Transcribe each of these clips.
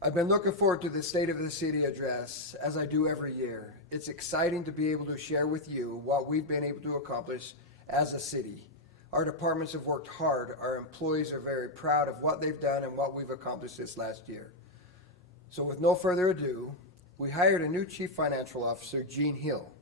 I've been looking forward to the State of the City address, as I do every year. It's exciting to be able to share with you what we've been able to accomplish as a city. Our departments have worked hard. Our employees are very proud of what they've done and what we've accomplished this last year. So with no further ado, we hired a new Chief Financial Officer, Gene Hill,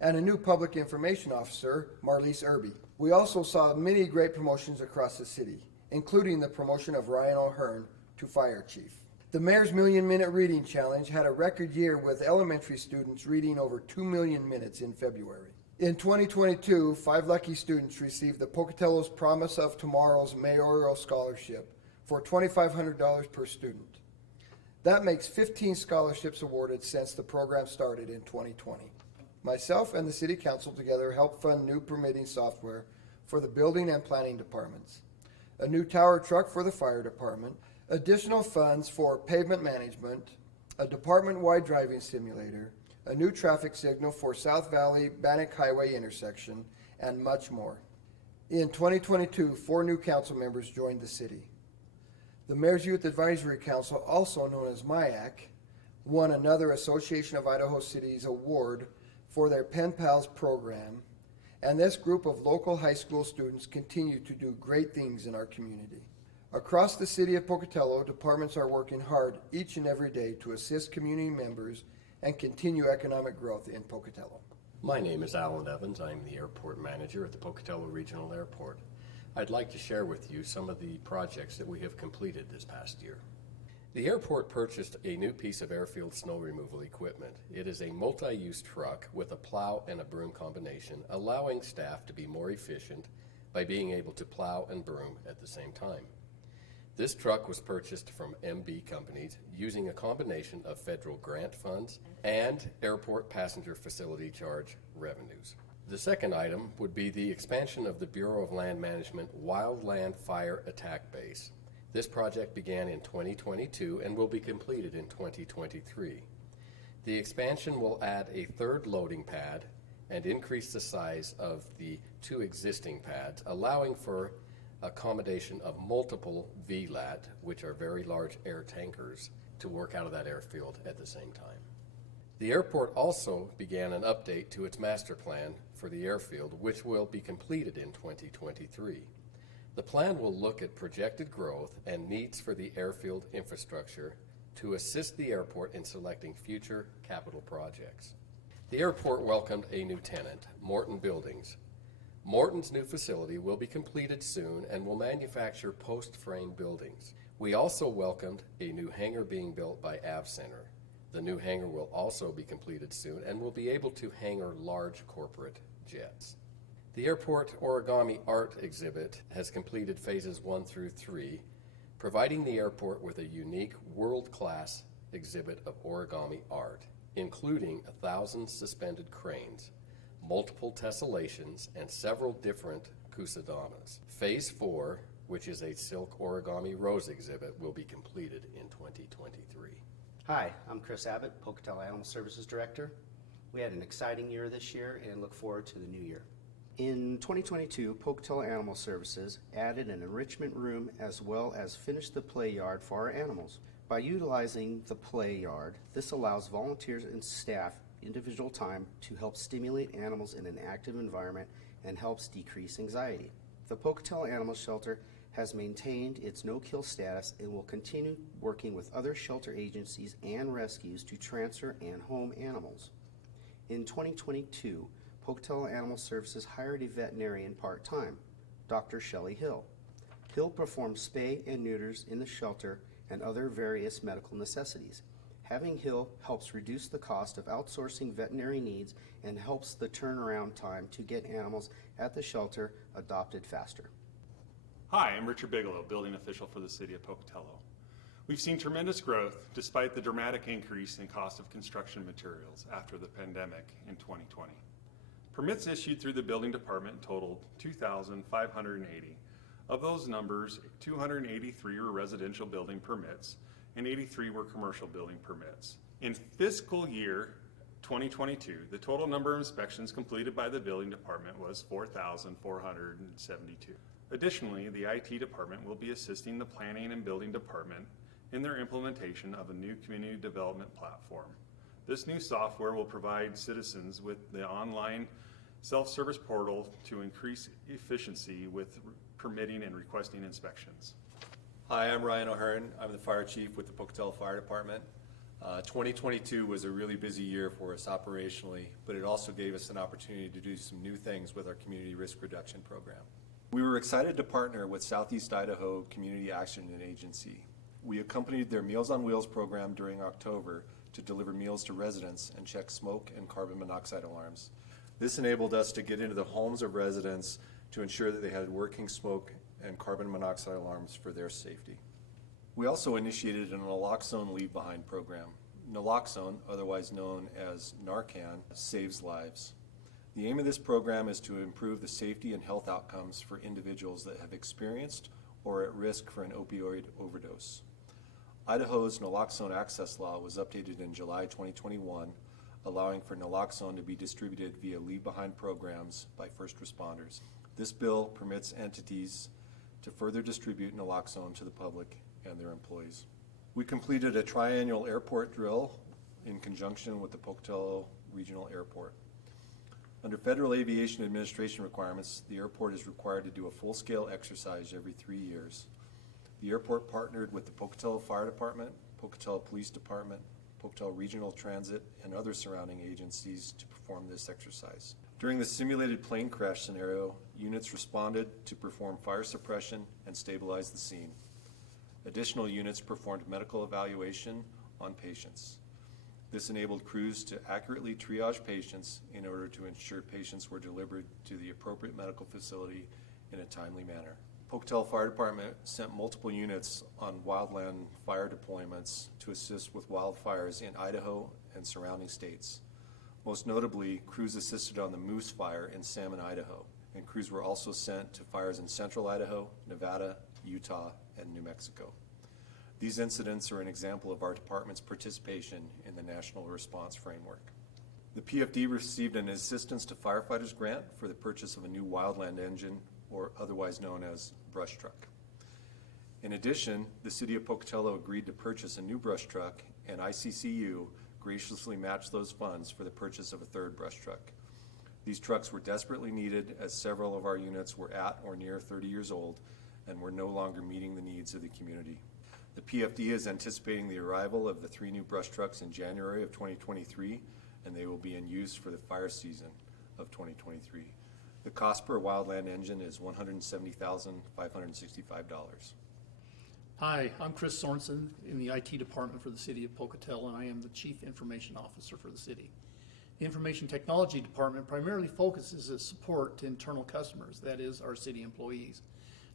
and a new Public Information Officer, Marlise Irby. We also saw many great promotions across the city, including the promotion of Ryan O'Hearn to Fire Chief. The Mayor's Million Minute Reading Challenge had a record year with elementary students reading over 2 million minutes in February. In 2022, 5 lucky students received the Pocatello's Promise of Tomorrow's Mayoral Scholarship for $2,500 per student. That makes 15 scholarships awarded since the program started in 2020. Myself and the City Council together helped fund new permitting software for the building and planning departments, a new tower truck for the fire department, additional funds for pavement management, a department-wide driving simulator, a new traffic signal for South Valley Bannock Highway intersection, and much more. In 2022, 4 new council members joined the city. The Mayor's Youth Advisory Council, also known as MIAC, won another Association of Idaho Cities award for their Pen Pals program, and this group of local high school students continue to do great things in our community. Across the city of Pocatello, departments are working hard each and every day to assist community members and continue economic growth in Pocatello. My name is Alan Evans. I'm the airport manager at the Pocatello Regional Airport. I'd like to share with you some of the projects that we have completed this past year. The airport purchased a new piece of airfield snow removal equipment. It is a multi-use truck with a plow and a broom combination, allowing staff to be more efficient by being able to plow and broom at the same time. This truck was purchased from MB Companies using a combination of federal grant funds and airport passenger facility charge revenues. The second item would be the expansion of the Bureau of Land Management Wildland Fire Attack Base. This project began in 2022 and will be completed in 2023. The expansion will add a 3rd loading pad and increase the size of the 2 existing pads, allowing for accommodation of multiple VLAT, which are very large air tankers, to work out of that airfield at the same time. The airport also began an update to its master plan for the airfield, which will be completed in 2023. The plan will look at projected growth and needs for the airfield infrastructure to assist the airport in selecting future capital projects. The airport welcomed a new tenant, Morton Buildings. Morton's new facility will be completed soon and will manufacture post-frame buildings. We also welcomed a new hangar being built by Av Center. The new hangar will also be completed soon and will be able to hangar large corporate jets. The airport origami art exhibit has completed phases 1 through 3, providing the airport with a unique world-class exhibit of origami art, including 1,000 suspended cranes, multiple tessellations, and several different kusadanas. Phase 4, which is a silk origami rose exhibit, will be completed in 2023. Hi, I'm Chris Abbott, Pocatello Animal Services Director. We had an exciting year this year and look forward to the new year. In 2022, Pocatello Animal Services added an enrichment room as well as finished the play yard for our animals. By utilizing the play yard, this allows volunteers and staff individual time to help stimulate animals in an active environment and helps decrease anxiety. The Pocatello Animal Shelter has maintained its no-kill status and will continue working with other shelter agencies and rescues to transfer and home animals. In 2022, Pocatello Animal Services hired a veterinarian part-time, Dr. Shelley Hill. Hill performs spay and neuters in the shelter and other various medical necessities. Having Hill helps reduce the cost of outsourcing veterinary needs and helps the turnaround time to get animals at the shelter adopted faster. Hi, I'm Richard Bigelow, building official for the City of Pocatello. We've seen tremendous growth despite the dramatic increase in cost of construction materials after the pandemic in 2020. Permits issued through the building department totaled 2,580. Of those numbers, 283 were residential building permits and 83 were commercial building permits. In fiscal year 2022, the total number of inspections completed by the building department was 4,472. Additionally, the IT department will be assisting the planning and building department in their implementation of a new community development platform. This new software will provide citizens with the online self-service portal to increase efficiency with permitting and requesting inspections. Hi, I'm Ryan O'Hearn. I'm the fire chief with the Pocatello Fire Department. 2022 was a really busy year for us operationally, but it also gave us an opportunity to do some new things with our community risk reduction program. We were excited to partner with Southeast Idaho Community Action Agency. We accompanied their Meals on Wheels program during October to deliver meals to residents and check smoke and carbon monoxide alarms. This enabled us to get into the homes of residents to ensure that they had working smoke and carbon monoxide alarms for their safety. We also initiated an naloxone leave behind program. Naloxone, otherwise known as Narcan, saves lives. The aim of this program is to improve the safety and health outcomes for individuals that have experienced or are at risk for an opioid overdose. Idaho's naloxone access law was updated in July 2021, allowing for naloxone to be distributed via leave behind programs by first responders. This bill permits entities to further distribute naloxone to the public and their employees. We completed a triannual airport drill in conjunction with the Pocatello Regional Airport. Under Federal Aviation Administration requirements, the airport is required to do a full-scale exercise every 3 years. The airport partnered with the Pocatello Fire Department, Pocatello Police Department, Pocatello Regional Transit, and other surrounding agencies to perform this exercise. During the simulated plane crash scenario, units responded to perform fire suppression and stabilize the scene. Additional units performed medical evaluation on patients. This enabled crews to accurately triage patients in order to ensure patients were delivered to the appropriate medical facility in a timely manner. Pocatello Fire Department sent multiple units on wildland fire deployments to assist with wildfires in Idaho and surrounding states. Most notably, crews assisted on the Moose Fire in Salmon, Idaho, and crews were also sent to fires in central Idaho, Nevada, Utah, and New Mexico. These incidents are an example of our department's participation in the National Response Framework. The PFD received an Assistance to Firefighters grant for the purchase of a new wildland engine, or otherwise known as brush truck. In addition, the City of Pocatello agreed to purchase a new brush truck, and ICCU graciously matched those funds for the purchase of a third brush truck. These trucks were desperately needed as several of our units were at or near 30 years old and were no longer meeting the needs of the community. The PFD is anticipating the arrival of the 3 new brush trucks in January of 2023, and they will be in use for the fire season of 2023. The cost per wildland engine is $170,565. Hi, I'm Chris Sorensen in the IT department for the City of Pocatello, and I am the Chief Information Officer for the city. The Information Technology Department primarily focuses its support to internal customers, that is, our city employees.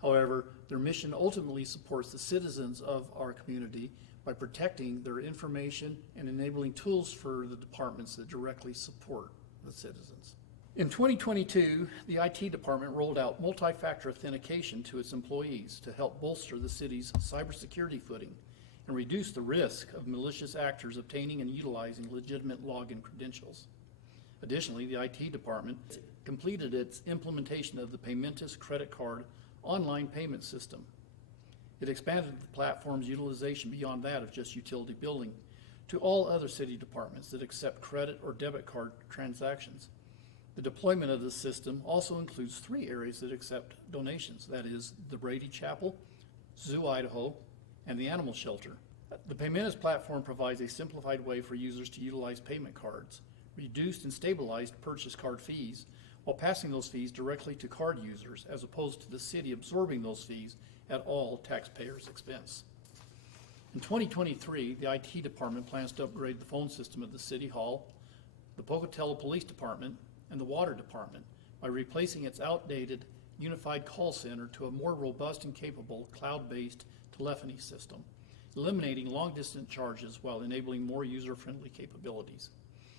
However, their mission ultimately supports the citizens of our community by protecting their information and enabling tools for the departments that directly support the citizens. In 2022, the IT department rolled out multi-factor authentication to its employees to help bolster the city's cybersecurity footing and reduce the risk of malicious actors obtaining and utilizing legitimate login credentials. Additionally, the IT department completed its implementation of the Paymentus credit card online payment system. It expanded the platform's utilization beyond that of just utility billing to all other city departments that accept credit or debit card transactions. The deployment of this system also includes 3 areas that accept donations, that is, the Brady Chapel, Zoo Idaho, and the Animal Shelter. The Paymentus platform provides a simplified way for users to utilize payment cards, reduced and stabilized purchase card fees, while passing those fees directly to card users, as opposed to the city absorbing those fees at all taxpayers' expense. In 2023, the IT department plans to upgrade the phone system of the City Hall, the Pocatello Police Department, and the Water Department by replacing its outdated unified call center to a more robust and capable cloud-based telephony system, eliminating long-distance charges while enabling more user-friendly capabilities.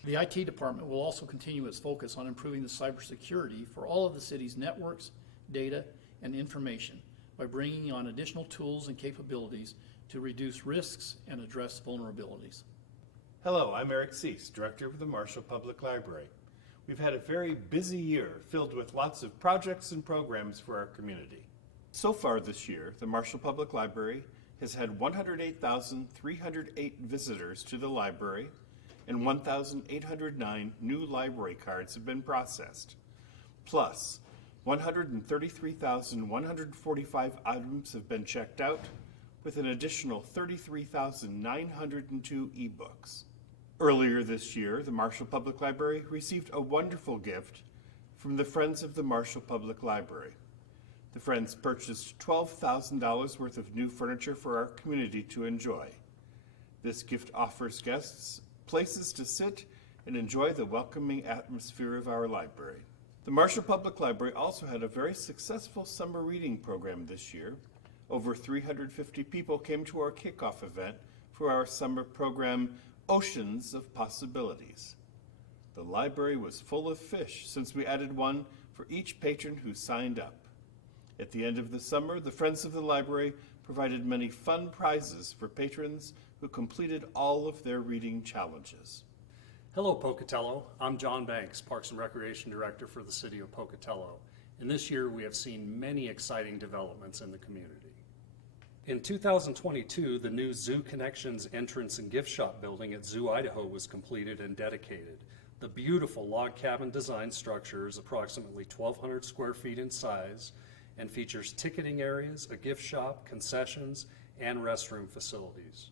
The IT department will also continue its focus on improving the cybersecurity for all of the city's networks, data, and information by bringing on additional tools and capabilities to reduce risks and address vulnerabilities. Hello, I'm Eric Cease, Director of the Marshall Public Library. We've had a very busy year filled with lots of projects and programs for our community. So far this year, the Marshall Public Library has had 108,308 visitors to the library, and 1,809 new library cards have been processed. Plus, 133,145 items have been checked out, with an additional 33,902 ebooks. Earlier this year, the Marshall Public Library received a wonderful gift from the Friends of the Marshall Public Library. The Friends purchased $12,000 worth of new furniture for our community to enjoy. This gift offers guests places to sit and enjoy the welcoming atmosphere of our library. The Marshall Public Library also had a very successful summer reading program this year. Over 350 people came to our kickoff event for our summer program, Oceans of Possibilities. The library was full of fish since we added one for each patron who signed up. At the end of the summer, the Friends of the Library provided many fun prizes for patrons who completed all of their reading challenges. Hello, Pocatello. I'm John Banks, Parks and Recreation Director for the City of Pocatello. And this year we have seen many exciting developments in the community. In 2022, the new Zoo Connections entrance and gift shop building at Zoo Idaho was completed and dedicated. The beautiful log cabin design structure is approximately 1,200 square feet in size and features ticketing areas, a gift shop, concessions, and restroom facilities.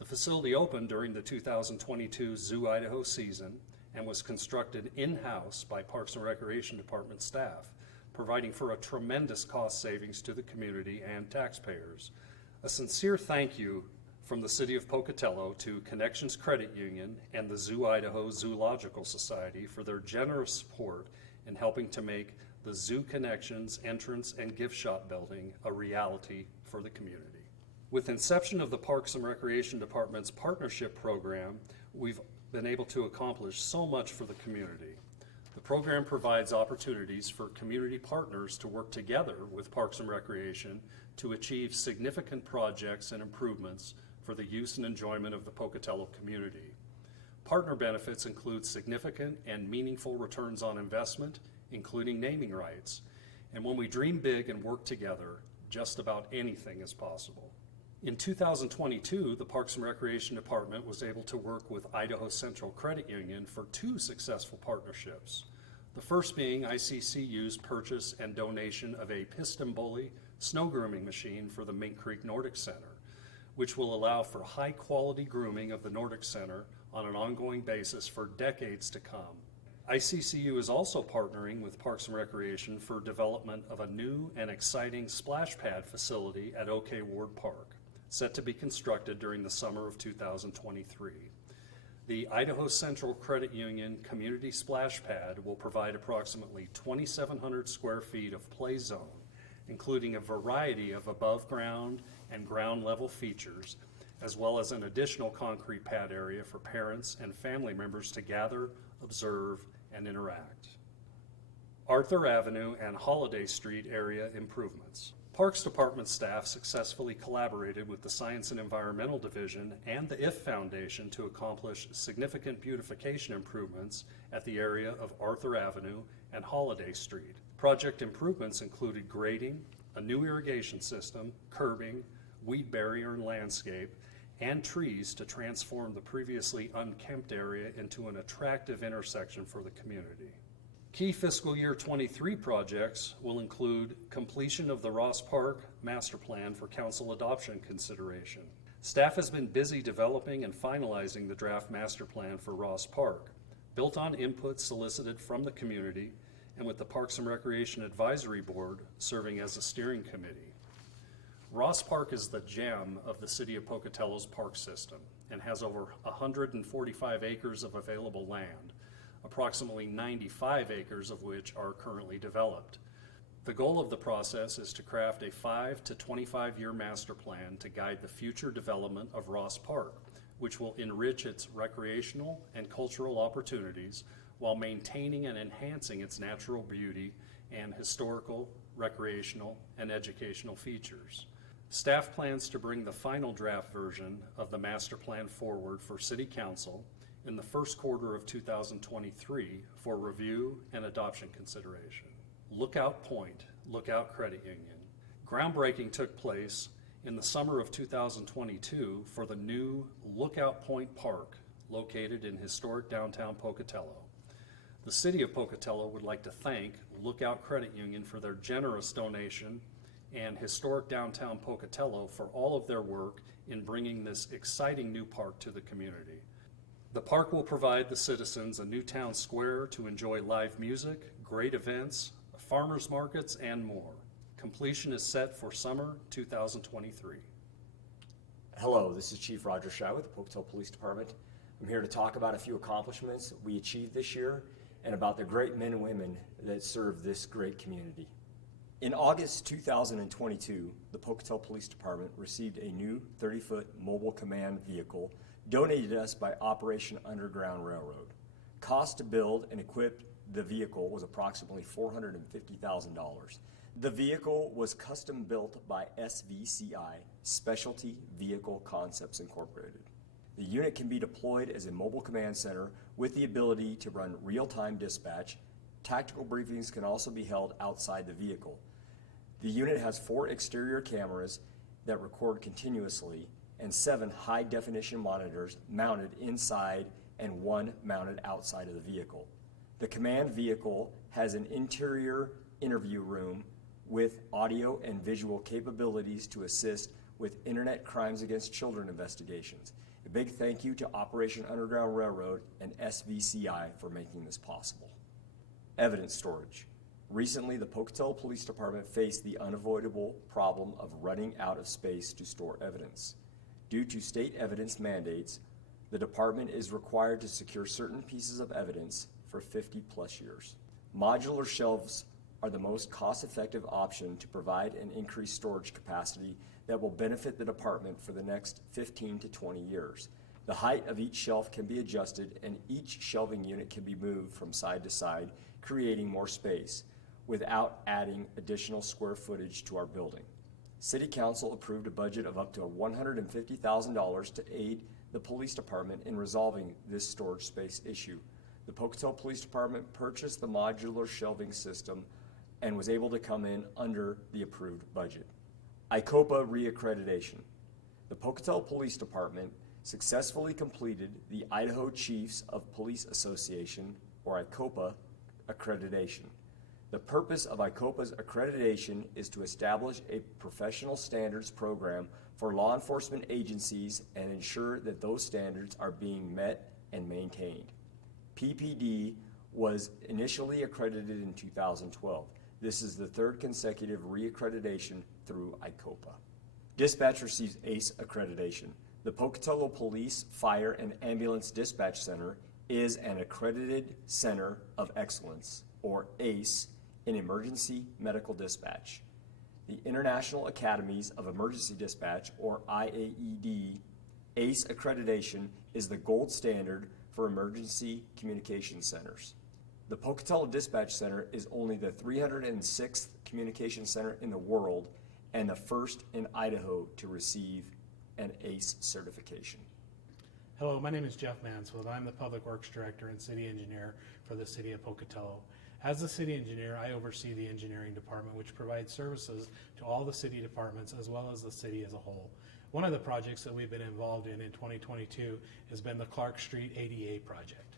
The facility opened during the 2022 Zoo Idaho season and was constructed in-house by Parks and Recreation Department staff, providing for a tremendous cost savings to the community and taxpayers. A sincere thank you from the City of Pocatello to Connections Credit Union and the Zoo Idaho Zoological Society for their generous support in helping to make the Zoo Connections entrance and gift shop building a reality for the community. With inception of the Parks and Recreation Department's partnership program, we've been able to accomplish so much for the community. The program provides opportunities for community partners to work together with Parks and Recreation to achieve significant projects and improvements for the use and enjoyment of the Pocatello community. Partner benefits include significant and meaningful returns on investment, including naming rights. And when we dream big and work together, just about anything is possible. In 2022, the Parks and Recreation Department was able to work with Idaho Central Credit Union for 2 successful partnerships. The first being ICCU's purchase and donation of a piston bully snow grooming machine for the Mink Creek Nordic Center, which will allow for high quality grooming of the Nordic Center on an ongoing basis for decades to come. ICCU is also partnering with Parks and Recreation for development of a new and exciting splash pad facility at OK Ward Park, set to be constructed during the summer of 2023. The Idaho Central Credit Union Community Splash Pad will provide approximately 2,700 square feet of play zone, including a variety of above ground and ground level features, as well as an additional concrete pad area for parents and family members to gather, observe, and interact. Arthur Avenue and Holiday Street area improvements. Parks Department staff successfully collaborated with the Science and Environmental Division and the IF Foundation to accomplish significant beautification improvements at the area of Arthur Avenue and Holiday Street. Project improvements included grading, a new irrigation system, curbing, weed barrier and landscape, and trees to transform the previously unkempt area into an attractive intersection for the community. Key fiscal year 23 projects will include completion of the Ross Park Master Plan for council adoption consideration. Staff has been busy developing and finalizing the draft master plan for Ross Park, built on input solicited from the community and with the Parks and Recreation Advisory Board serving as a steering committee. Ross Park is the gem of the City of Pocatello's park system and has over 145 acres of available land, approximately 95 acres of which are currently developed. The goal of the process is to craft a 5 to 25-year master plan to guide the future development of Ross Park, which will enrich its recreational and cultural opportunities while maintaining and enhancing its natural beauty and historical, recreational, and educational features. Staff plans to bring the final draft version of the master plan forward for City Council in the first quarter of 2023 for review and adoption consideration. Lookout Point, Lookout Credit Union. Groundbreaking took place in the summer of 2022 for the new Lookout Point Park located in historic downtown Pocatello. The City of Pocatello would like to thank Lookout Credit Union for their generous donation and Historic Downtown Pocatello for all of their work in bringing this exciting new park to the community. The park will provide the citizens a new town square to enjoy live music, great events, farmers markets, and more. Completion is set for summer 2023. Hello, this is Chief Roger Shy with the Pocatello Police Department. I'm here to talk about a few accomplishments we achieved this year and about the great men and women that serve this great community. In August 2022, the Pocatello Police Department received a new 30-foot mobile command vehicle donated to us by Operation Underground Railroad. Cost to build and equip the vehicle was approximately $450,000. The vehicle was custom built by SVCI, Specialty Vehicle Concepts Incorporated. The unit can be deployed as a mobile command center with the ability to run real-time dispatch. Tactical briefings can also be held outside the vehicle. The unit has 4 exterior cameras that record continuously and 7 high-definition monitors mounted inside and 1 mounted outside of the vehicle. The command vehicle has an interior interview room with audio and visual capabilities to assist with internet crimes against children investigations. A big thank you to Operation Underground Railroad and SVCI for making this possible. Evidence storage. Recently, the Pocatello Police Department faced the unavoidable problem of running out of space to store evidence. Due to state evidence mandates, the department is required to secure certain pieces of evidence for 50+ years. Modular shelves are the most cost-effective option to provide an increased storage capacity that will benefit the department for the next 15 to 20 years. The height of each shelf can be adjusted and each shelving unit can be moved from side to side, creating more space without adding additional square footage to our building. City Council approved a budget of up to $150,000 to aid the police department in resolving this storage space issue. The Pocatello Police Department purchased the modular shelving system and was able to come in under the approved budget. ICOPA reaccreditation. The Pocatello Police Department successfully completed the Idaho Chiefs of Police Association, or ICOPA, accreditation. The purpose of ICOPA's accreditation is to establish a professional standards program for law enforcement agencies and ensure that those standards are being met and maintained. PPD was initially accredited in 2012. This is the 3rd consecutive reaccreditation through ICOPA. Dispatch receives ACE accreditation. The Pocatello Police, Fire, and Ambulance Dispatch Center is an Accredited Center of Excellence, or ACE, in emergency medical dispatch. The International Academies of Emergency Dispatch, or IAED, ACE accreditation is the gold standard for emergency communication centers. The Pocatello Dispatch Center is only the 306th communication center in the world and the first in Idaho to receive an ACE certification. Hello, my name is Jeff Mansfield. I'm the Public Works Director and City Engineer for the City of Pocatello. As the City Engineer, I oversee the Engineering Department, which provides services to all the city departments as well as the city as a whole. One of the projects that we've been involved in 2022 has been the Clark Street ADA project.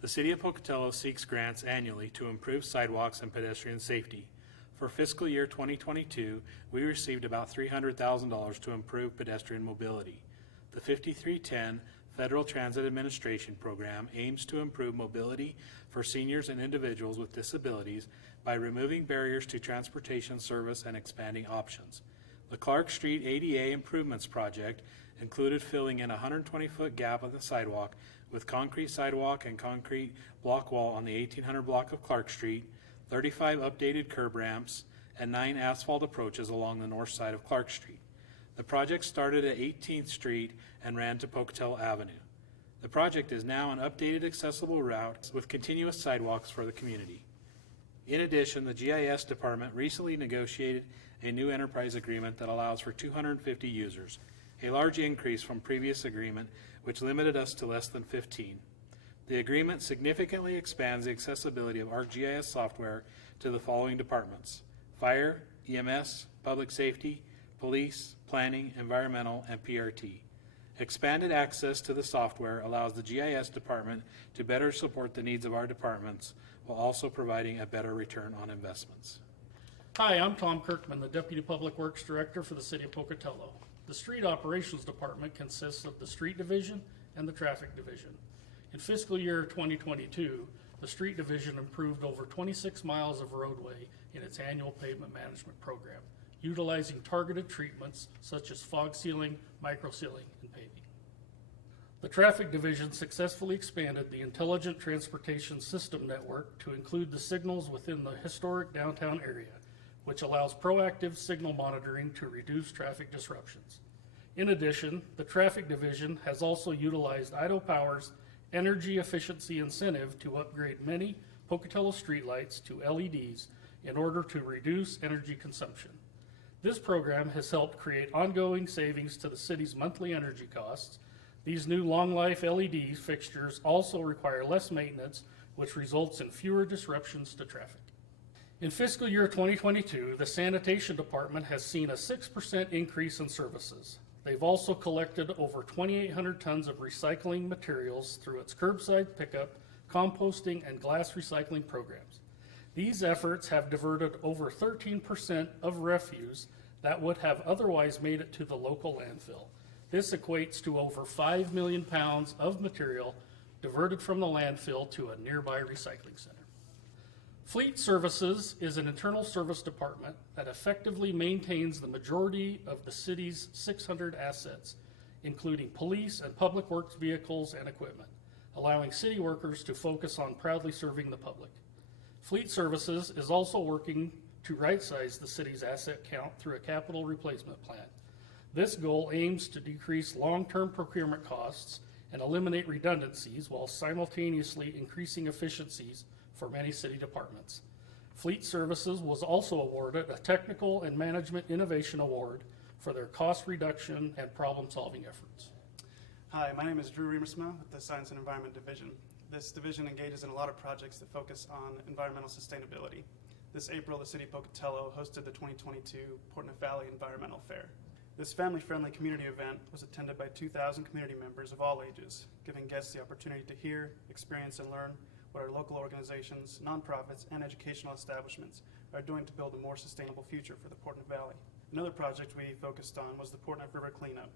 The City of Pocatello seeks grants annually to improve sidewalks and pedestrian safety. For fiscal year 2022, we received about $300,000 to improve pedestrian mobility. The 5310 Federal Transit Administration program aims to improve mobility for seniors and individuals with disabilities by removing barriers to transportation service and expanding options. The Clark Street ADA Improvements Project included filling in a 120-foot gap of the sidewalk with concrete sidewalk and concrete block wall on the 1800 block of Clark Street, 35 updated curb ramps, and 9 asphalt approaches along the north side of Clark Street. The project started at 18th Street and ran to Pocatello Avenue. The project is now an updated accessible route with continuous sidewalks for the community. In addition, the GIS department recently negotiated a new enterprise agreement that allows for 250 users, a large increase from previous agreement which limited us to less than 15. The agreement significantly expands the accessibility of ArcGIS software to the following departments: Fire, EMS, Public Safety, police, planning, environmental, and PRT. Expanded access to the software allows the GIS department to better support the needs of our departments while also providing a better return on investments. Hi, I'm Tom Kirkman, the Deputy Public Works Director for the City of Pocatello. The Street Operations Department consists of the Street Division and the Traffic Division. In fiscal year 2022, the Street Division improved over 26 miles of roadway in its annual pavement management program, utilizing targeted treatments such as fog sealing, micro sealing, and paving. The Traffic Division successfully expanded the Intelligent Transportation System Network to include the signals within the historic downtown area, which allows proactive signal monitoring to reduce traffic disruptions. In addition, the Traffic Division has also utilized Idaho Power's energy efficiency incentive to upgrade many Pocatello streetlights to LEDs in order to reduce energy consumption. This program has helped create ongoing savings to the city's monthly energy costs. These new long-life LED fixtures also require less maintenance, which results in fewer disruptions to traffic. In fiscal year 2022, the Sanitation Department has seen a 6% increase in services. They've also collected over 2,800 tons of recycling materials through its curbside pickup, composting, and glass recycling programs. These efforts have diverted over 13% of refuse that would have otherwise made it to the local landfill. This equates to over 5 million pounds of material diverted from the landfill to a nearby recycling center. Fleet Services is an internal service department that effectively maintains the majority of the city's 600 assets, including police and public works vehicles and equipment, allowing city workers to focus on proudly serving the public. Fleet Services is also working to right-size the city's asset count through a capital replacement plan. This goal aims to decrease long-term procurement costs and eliminate redundancies while simultaneously increasing efficiencies for many city departments. Fleet Services was also awarded a Technical and Management Innovation Award for their cost reduction and problem-solving efforts. Hi, my name is Drew Remersma with the Science and Environment Division. This division engages in a lot of projects that focus on environmental sustainability. This April, the City of Pocatello hosted the 2022 Portneuf Valley Environmental Fair. This family-friendly community event was attended by 2,000 community members of all ages, giving guests the opportunity to hear, experience, and learn what our local organizations, nonprofits, and educational establishments are doing to build a more sustainable future for the Portneuf Valley. Another project we focused on was the Portneuf River Cleanup.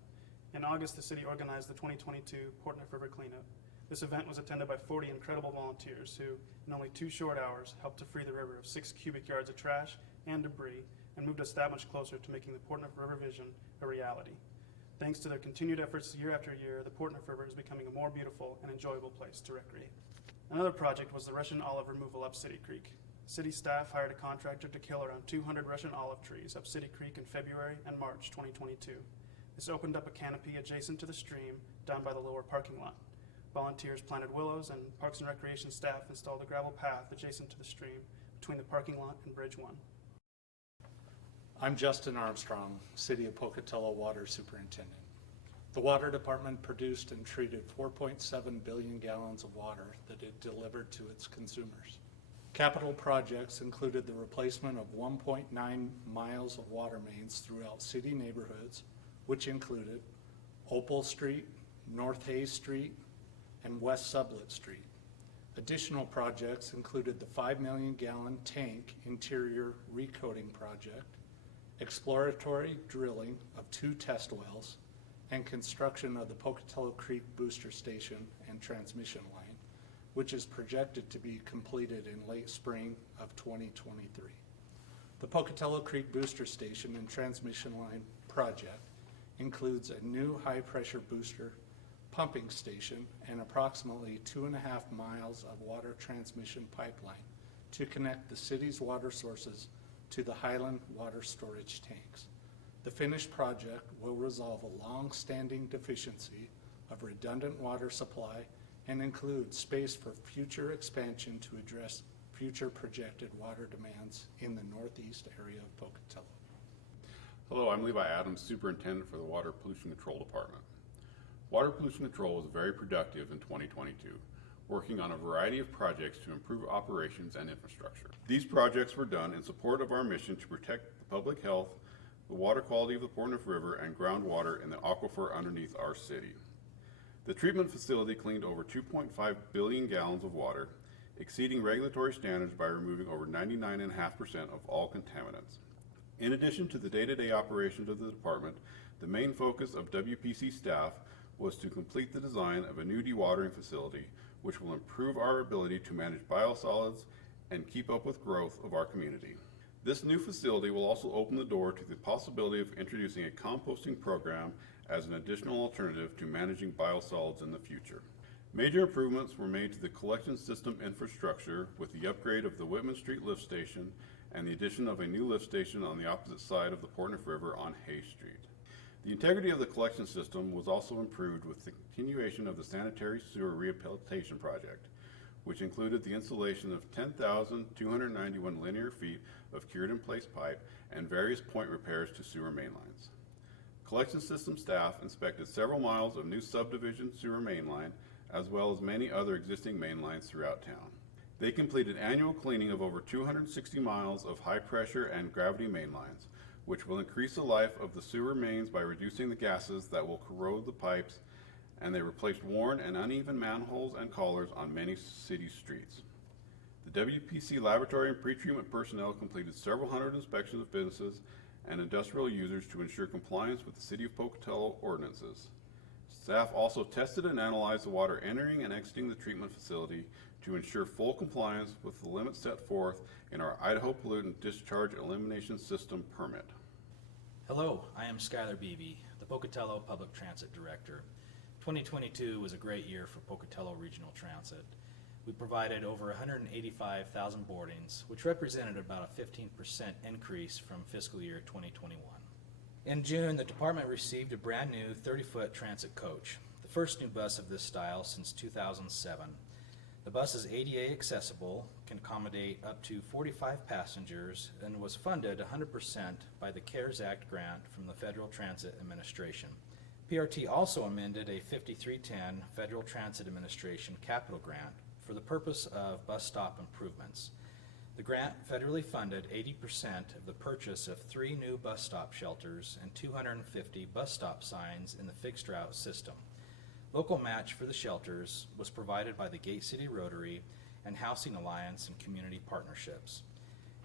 In August, the city organized the 2022 Portneuf River Cleanup. This event was attended by 40 incredible volunteers who, in only 2 short hours, helped to free the river of 6 cubic yards of trash and debris and moved us that much closer to making the Portneuf River Vision a reality. Thanks to their continued efforts year after year, the Portneuf River is becoming a more beautiful and enjoyable place to recreate. Another project was the Russian olive removal up City Creek. City staff hired a contractor to kill around 200 Russian olive trees up City Creek in February and March 2022. This opened up a canopy adjacent to the stream down by the lower parking lot. Volunteers planted willows and Parks and Recreation staff installed a gravel path adjacent to the stream between the parking lot and Bridge 1. I'm Justin Armstrong, City of Pocatello Water Superintendent. The Water Department produced and treated 4.7 billion gallons of water that it delivered to its consumers. Capital projects included the replacement of 1.9 miles of water mains throughout city neighborhoods, which included Opal Street, North Hayes Street, and West Sublet Street. Additional projects included the 5 million gallon tank interior recoating project, exploratory drilling of 2 test wells, and construction of the Pocatello Creek Booster Station and transmission line, which is projected to be completed in late spring of 2023. The Pocatello Creek Booster Station and transmission line project includes a new high-pressure booster pumping station and approximately 2.5 miles of water transmission pipeline to connect the city's water sources to the Highland water storage tanks. The finished project will resolve a long-standing deficiency of redundant water supply and include space for future expansion to address future projected water demands in the northeast area of Pocatello. Hello, I'm Levi Adams, Superintendent for the Water Pollution Control Department. Water pollution control was very productive in 2022, working on a variety of projects to improve operations and infrastructure. These projects were done in support of our mission to protect the public health, the water quality of the Portneuf River, and groundwater in the aquifer underneath our city. The treatment facility cleaned over 2.5 billion gallons of water, exceeding regulatory standards by removing over 99.5% of all contaminants. In addition to the day-to-day operations of the department, the main focus of WPC staff was to complete the design of a new dewatering facility, which will improve our ability to manage biosolids and keep up with growth of our community. This new facility will also open the door to the possibility of introducing a composting program as an additional alternative to managing biosolids in the future. Major improvements were made to the collection system infrastructure with the upgrade of the Whitman Street lift station and the addition of a new lift station on the opposite side of the Portneuf River on Hay Street. The integrity of the collection system was also improved with the continuation of the sanitary sewer rehabilitation project, which included the installation of 10,291 linear feet of cured-in-place pipe and various point repairs to sewer main lines. Collection system staff inspected several miles of new subdivision sewer main line, as well as many other existing main lines throughout town. They completed annual cleaning of over 260 miles of high-pressure and gravity main lines, which will increase the life of the sewer mains by reducing the gases that will corrode the pipes, and they replaced worn and uneven manholes and collars on many city streets. The WPC laboratory and pretreatment personnel completed several hundred inspections of businesses and industrial users to ensure compliance with the City of Pocatello ordinances. Staff also tested and analyzed the water entering and exiting the treatment facility to ensure full compliance with the limits set forth in our Idaho Pollutant Discharge Elimination System permit. Hello, I am Skylar Beebe, the Pocatello Public Transit Director. 2022 was a great year for Pocatello Regional Transit. We provided over 185,000 boardings, which represented about a 15% increase from fiscal year 2021. In June, the department received a brand new 30-foot transit coach, the first new bus of this style since 2007. The bus is ADA accessible, can accommodate up to 45 passengers, and was funded 100% by the CARES Act grant from the Federal Transit Administration. PRT also amended a 5310 Federal Transit Administration capital grant for the purpose of bus stop improvements. The grant federally funded 80% of the purchase of 3 new bus stop shelters and 250 bus stop signs in the fixed route system. Local match for the shelters was provided by the Gate City Rotary and Housing Alliance and Community Partnerships.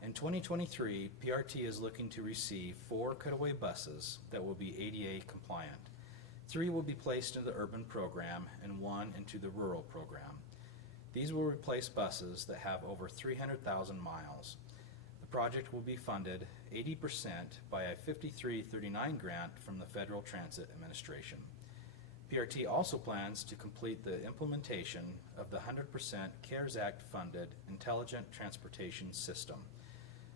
In 2023, PRT is looking to receive 4 cutaway buses that will be ADA compliant. 3 will be placed into the urban program and 1 into the rural program. These will replace buses that have over 300,000 miles. The project will be funded 80% by a 5339 grant from the Federal Transit Administration. PRT also plans to complete the implementation of the 100% CARES Act funded Intelligent Transportation System.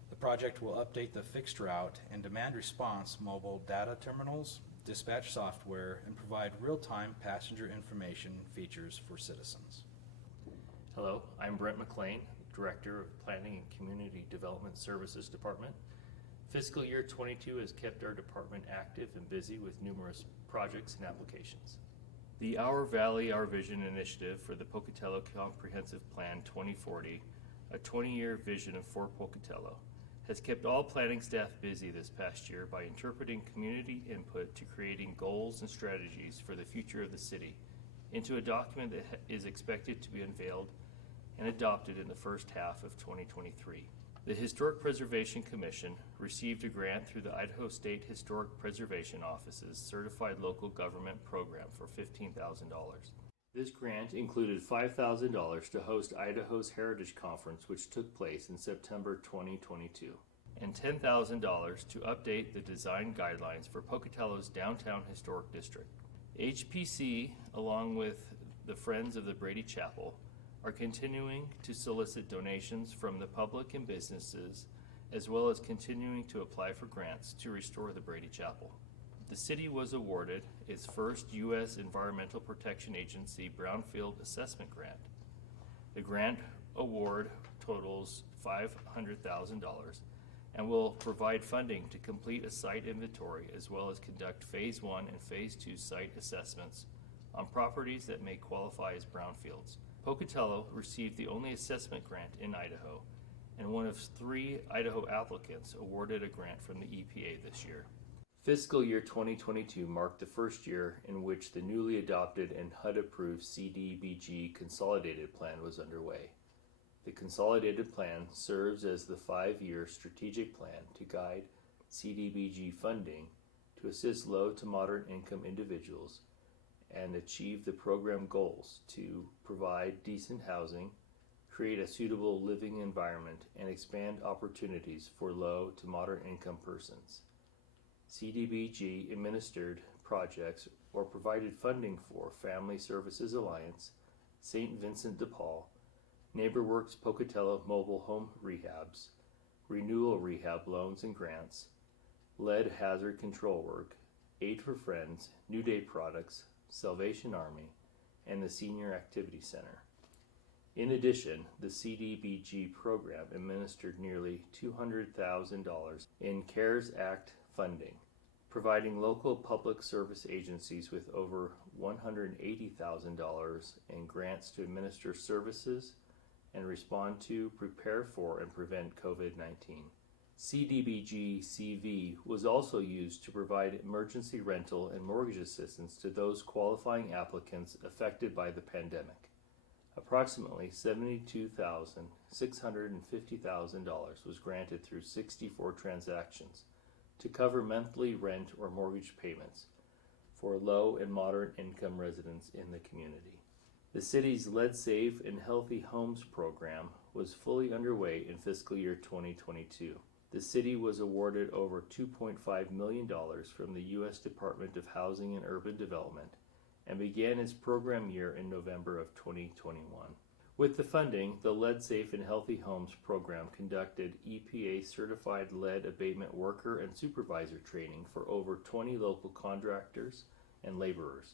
The project will update the fixed route and demand response mobile data terminals, dispatch software, and provide real-time passenger information features for citizens. Hello, I'm Brent McLean, Director of Planning and Community Development Services Department. Fiscal year 22 has kept our department active and busy with numerous projects and applications. The Our Valley, Our Vision initiative for the Pocatello Comprehensive Plan 2040, a 20-year vision for Pocatello, has kept all planning staff busy this past year by interpreting community input to creating goals and strategies for the future of the city into a document that is expected to be unveiled and adopted in the first half of 2023. The Historic Preservation Commission received a grant through the Idaho State Historic Preservation Office's Certified Local Government Program for $15,000. This grant included $5,000 to host Idaho's Heritage Conference, which took place in September 2022, and $10,000 to update the design guidelines for Pocatello's downtown historic district. HPC, along with the Friends of the Brady Chapel, are continuing to solicit donations from the public and businesses, as well as continuing to apply for grants to restore the Brady Chapel. The city was awarded its first U.S. Environmental Protection Agency Brownfield Assessment Grant. The grant award totals $500,000 and will provide funding to complete a site inventory as well as conduct Phase 1 and Phase 2 site assessments on properties that may qualify as brownfields. Pocatello received the only assessment grant in Idaho and one of 3 Idaho applicants awarded a grant from the EPA this year. Fiscal year 2022 marked the first year in which the newly adopted and HUD-approved CDBG Consolidated Plan was underway. The Consolidated Plan serves as the 5-year strategic plan to guide CDBG funding to assist low to moderate income individuals and achieve the program goals to provide decent housing, create a suitable living environment, and expand opportunities for low to moderate income persons. CDBG administered projects or provided funding for Family Services Alliance, St. Vincent de Paul, NeighborWorks Pocatello Mobile Home Rehabs, Renewal Rehab Loans and Grants, Lead Hazard Control Work, Aid for Friends, New Day Products, Salvation Army, and the Senior Activity Center. In addition, the CDBG program administered nearly $200,000 in CARES Act funding, providing local public service agencies with over $180,000 in grants to administer services and respond to, prepare for, and prevent COVID-19. CDBG CV was also used to provide emergency rental and mortgage assistance to those qualifying applicants affected by the pandemic. Approximately $72,650,000 was granted through 64 transactions to cover monthly rent or mortgage payments for low and moderate income residents in the community. The city's Lead Safe and Healthy Homes program was fully underway in fiscal year 2022. The city was awarded over $2.5 million from the U.S. Department of Housing and Urban Development and began its program year in November of 2021. With the funding, the Lead Safe and Healthy Homes program conducted EPA-certified lead abatement worker and supervisor training for over 20 local contractors and laborers.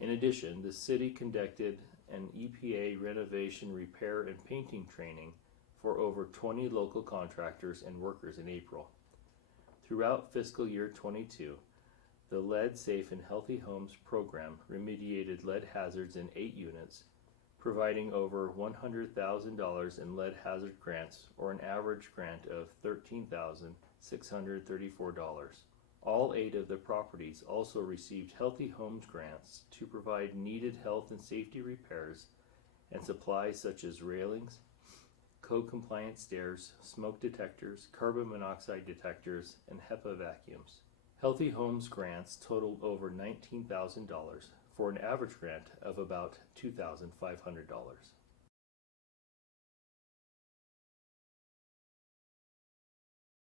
In addition, the city conducted an EPA renovation, repair, and painting training for over 20 local contractors and workers in April. Throughout fiscal year 22, the Lead Safe and Healthy Homes program remediated lead hazards in 8 units, providing over $100,000 in lead hazard grants, or an average grant of $13,634. All 8 of the properties also received Healthy Homes grants to provide needed health and safety repairs and supplies such as railings, code-compliant stairs, smoke detectors, carbon monoxide detectors, and HEPA vacuums. Healthy Homes grants totaled over $19,000 for an average grant of about $2,500.